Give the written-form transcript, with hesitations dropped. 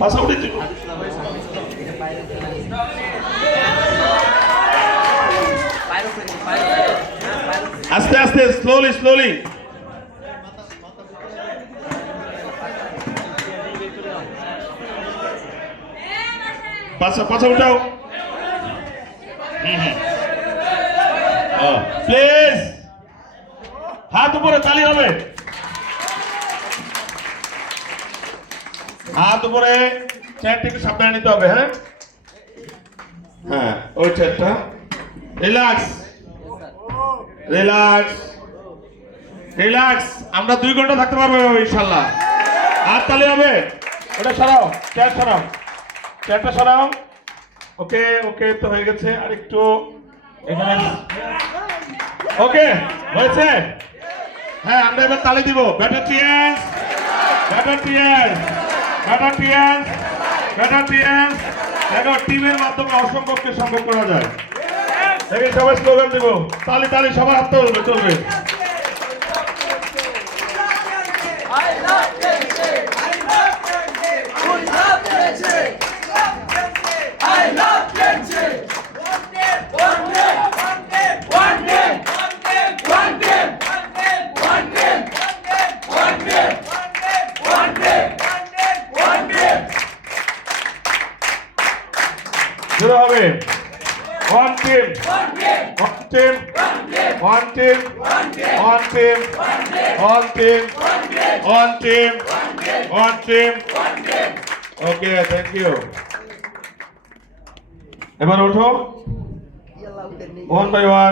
পাশা উঠে দিব আস্তে আস্তে স্লোলি স্লোলি পাশা পাশা উঠাও প্লিজ হাত উপরে তালি হবে হাত উপরে চেয়ারটিকে সাবধানে নিতে হবে হ্যাঁ হ্যাঁ ওই চেয়ারটা রিল্যাক্স রিল্যাক্স রিল্যাক্স আমরা 2 ঘন্টা থাকতে পারবো ইনশাআল্লাহ হাত তালি হবে ওটা সরাও চেয়ার সরাও চেয়ারটা সরাও ওকে ওকে তো হয়ে গেছে আর একটু এখানে ওকে হয়েছে হ্যাঁ আমরা এবার তালি দিব batter tears batter tears batter tears batter tears দেখো টিমের মাধ্যমে অসম্ভবকে সম্ভব করা যায় দেখে সবাই স্লোগান দিব তালি তালি সবার হাত তুলবে চলবে শুরু হবে one team one team one team one team one team one team one team okay thank you এবার ওঠো one by one